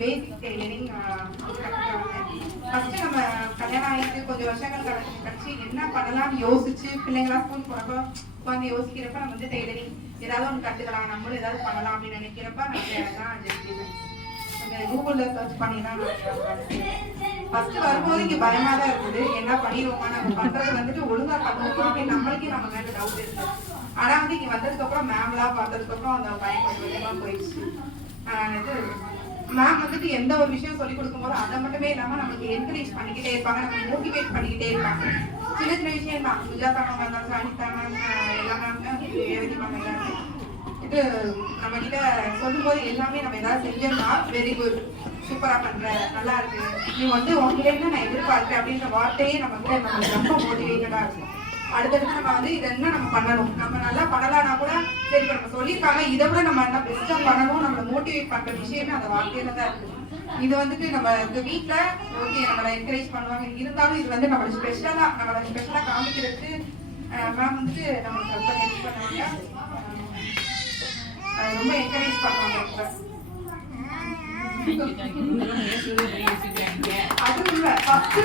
பேசிக் tailoring first நம்ம கல்யாணம் ஆயிட்டு கொஞ்சம் வருஷங்கள் கழிச்சு என்ன பண்ணலாம்னு யோசிச்சு பிள்ளைங்களா ஸ்கூல் போறப்ப உட்காந்து யோசிக்கிறப்ப நம்ம வந்து டெய்லரிங் ஏதாவது ஒன்று கத்துக்கலாம், நம்மளும் ஏதாவது பண்ணலாம் அப்படின்னு நினைக்கிறப்ப நம்ம தான் கூகுள்ல சர்ச் பண்ணி தான் ஃபர்ஸ்ட் வரும்போது இங்க பயமா தான் இருக்குது. என்ன பண்ணிடுவோமா, நம்ம பண்றது வந்துட்டு ஒழுங்கா பண்ணுவோம் நம்மளுக்கே நம்ம மேல டவுட் இருக்கு. ஆனா வந்து இங்க வந்ததுக்கு அப்புறம் மேம்லாம் பார்த்ததுக்கு அப்புறம் அந்த பயம் கொஞ்சம் கொஞ்சமா போயிடுச்சு. இது மேம் வந்துட்டு எந்த ஒரு விஷயம் சொல்லி கொடுக்கும்போது அதை மட்டுமே இல்லாம நமக்கு என்கரேஜ் பண்ணிக்கிட்டே இருப்பாங்க, நம்ம மோட்டிவேட் பண்ணிக்கிட்டே இருப்பாங்க. சின்ன சின்ன விஷயம் தான், சுஜாதா மேம் இருந்தாலும் அனிதா மேம் எல்லா மேம் எழுதி மேம் எல்லாமே இது நம்ம கிட்ட சொல்லும் போது எல்லாமே நம்ம ஏதாவது செஞ்சோம்னா வெரி குட், சூப்பரா பண்ற, நல்லா இருக்கு, நீ வந்து உங்ககிட்ட நான் எதிர்பார்க்கிறேன் அப்படின்ற வார்த்தையே நமக்கு ரொம்ப மோட்டிவேட்டடா இருக்கும். அடுத்தடுத்து நம்ம வந்து இதை என்ன நம்ம பண்ணணும், நம்ம நல்லா பண்ணலாம்னா கூட சரி இப்ப நம்ம சொல்லியிருக்காங்க இதை விட நம்ம என்ன பெஸ்டா பண்ணணும், நம்மளை மோட்டிவேட் பண்ற விஷயமே அந்த வார்த்தையில தான் இருக்கு. இது வந்துட்டு நம்ம இந்த வீட்ல ஓகே நம்மளை என்கரேஜ் பண்ணுவாங்க, இருந்தாலும் இது வந்து நம்மளை ஸ்பெஷலா காமிக்கிறதுக்கு மேம் வந்துட்டு நமக்கு ரொம்ப ஹெல்ப் பண்ணுவாங்க, ரொம்ப என்கரேஜ் பண்ணுவாங்க. அது இல்ல ஃபர்ஸ்ட்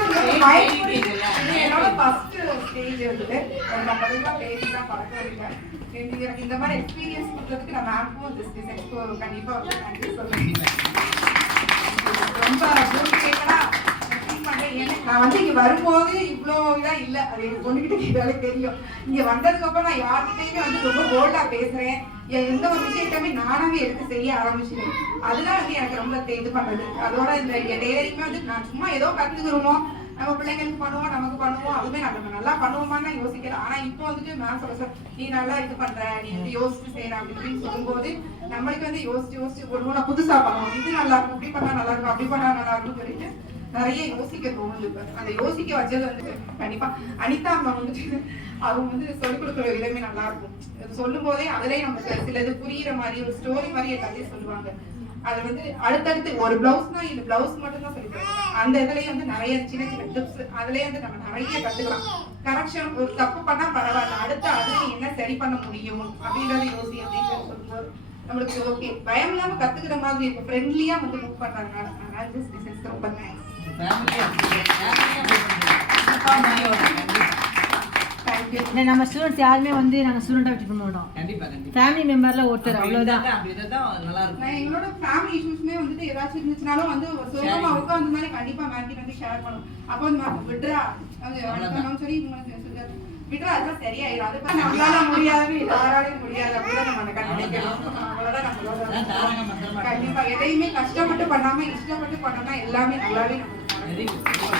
என்னோட ஃபர்ஸ்ட் ஸ்டேஜ் வந்து நம்ம அதெல்லாம் பேசி தான் பழக்கம். எனக்கு இந்த மாதிரி எக்ஸ்பீரியன்ஸ் கொடுத்ததுக்கு நான் மேம்க்கும் டிஸ்ட்ரிக்ட் கண்டிப்பா நன்றி சொல்றேன். ரொம்ப மோட்டிவேட்டடா நான் வந்து இங்க வரும்போது இவ்வளோ இதா இல்ல, அது எங்க பொண்ணுகிட்ட கேட்டாலே தெரியும். இங்க வந்ததுக்கு அப்புறம் நான் யார்கிட்டயுமே வந்து ரொம்ப போல்டா பேசுறேன், எந்த ஒரு விஷயத்தையுமே நானாவே எடுத்து செய்ய ஆரம்பிச்சிட்டேன். அதுதான் வந்து எனக்கு ரொம்ப இது பண்றது. அதோட இந்த டெய்லரிங்குமே வந்து நான் சும்மா ஏதோ கத்துக்கிறோமோ, நம்ம பிள்ளைங்களுக்கு பண்ணுவோம் நமக்கு பண்ணுவோம், அதுவுமே நம்ம நல்லா பண்ணுவோமான்னு யோசிக்கிறேன். ஆனா இப்போ வந்துட்டு மேம் சொல்ல சார் நீ நல்லா இது பண்ற, நீ வந்து யோசிச்சு செய்யற அப்படின்னு சொல்லும்போது நம்மளுக்கு வந்து யோசிச்சு ஒண்ணு நான் புதுசா பண்ணுவோம், இது நல்லா இருக்கும், இப்படி பண்ணா நல்லா இருக்கும், அப்படி பண்ணா நல்லா இருக்கும்னு சொல்லிட்டு நிறைய யோசிக்க தோணுது. அந்த யோசிக்க வச்சது வந்து கண்டிப்பா அனிதா அம்மா வந்துட்டு அவங்க வந்து சொல்லிக் கொடுக்குற விதமே நல்லா இருக்கும். சொல்லும் போதே அதுலயே நமக்கு சில இது புரியுற மாதிரி ஒரு ஸ்டோரி மாதிரி எல்லாத்தையும் சொல்லுவாங்க. அது வந்து அடுத்தடுத்து ஒரு பிளவுஸ்னா இந்த பிளவுஸ் மட்டும் தான் சொல்லிட்டு அந்த இதுலயே வந்து நிறைய சின்ன சின்ன டிப்ஸ் அதுலயே வந்து நம்ம நிறைய கத்துக்கலாம். கரெக்ஷன் ஒரு தப்பு பண்ணா பரவாயில்ல, அடுத்து அதுல என்ன சரி பண்ண முடியும் அப்படின்றத யோசி அப்படின்னு சொல்லும்போது நம்மளுக்கு ஓகே பயம் இல்லாம கத்துக்கிற மாதிரி இருக்கும், ஃப்ரெண்ட்லியா வந்து மூவ் பண்றாங்க. அதனால திஸ் டிசைன்ஸ் ரொம்ப நைஸ். நம்ம ஸ்டூடெண்ட்ஸ் யாருமே வந்து நாங்க ஸ்டூடெண்டா வச்சுக்க மாட்டோம், ஃபேமிலி மெம்பர்ல ஒருத்தர், அவ்வளவுதான். நான் எங்களோட ஃபேமிலி இஷ்யூஸ்மே வந்துட்டு ஏதாச்சும் இருந்துச்சுனாலும் வந்து ஒரு சோகமா உட்கார்ந்து மாதிரி கண்டிப்பா மேம் வந்து ஷேர் பண்ணுவோம். அப்போ வந்து விட்றா சொல்லி விட்றா அதெல்லாம் சரியாயிடும், அது நம்மளால முடியாது யாராலையும் முடியாது அப்படிதான் நம்ம கண்டிக்கணும். அவ்வளவுதான் நம்மளோட கண்டிப்பா எதையுமே கஷ்டப்பட்டு பண்ணாம இஷ்டப்பட்டு பண்ணோம்னா எல்லாமே நல்லாவே நமக்கு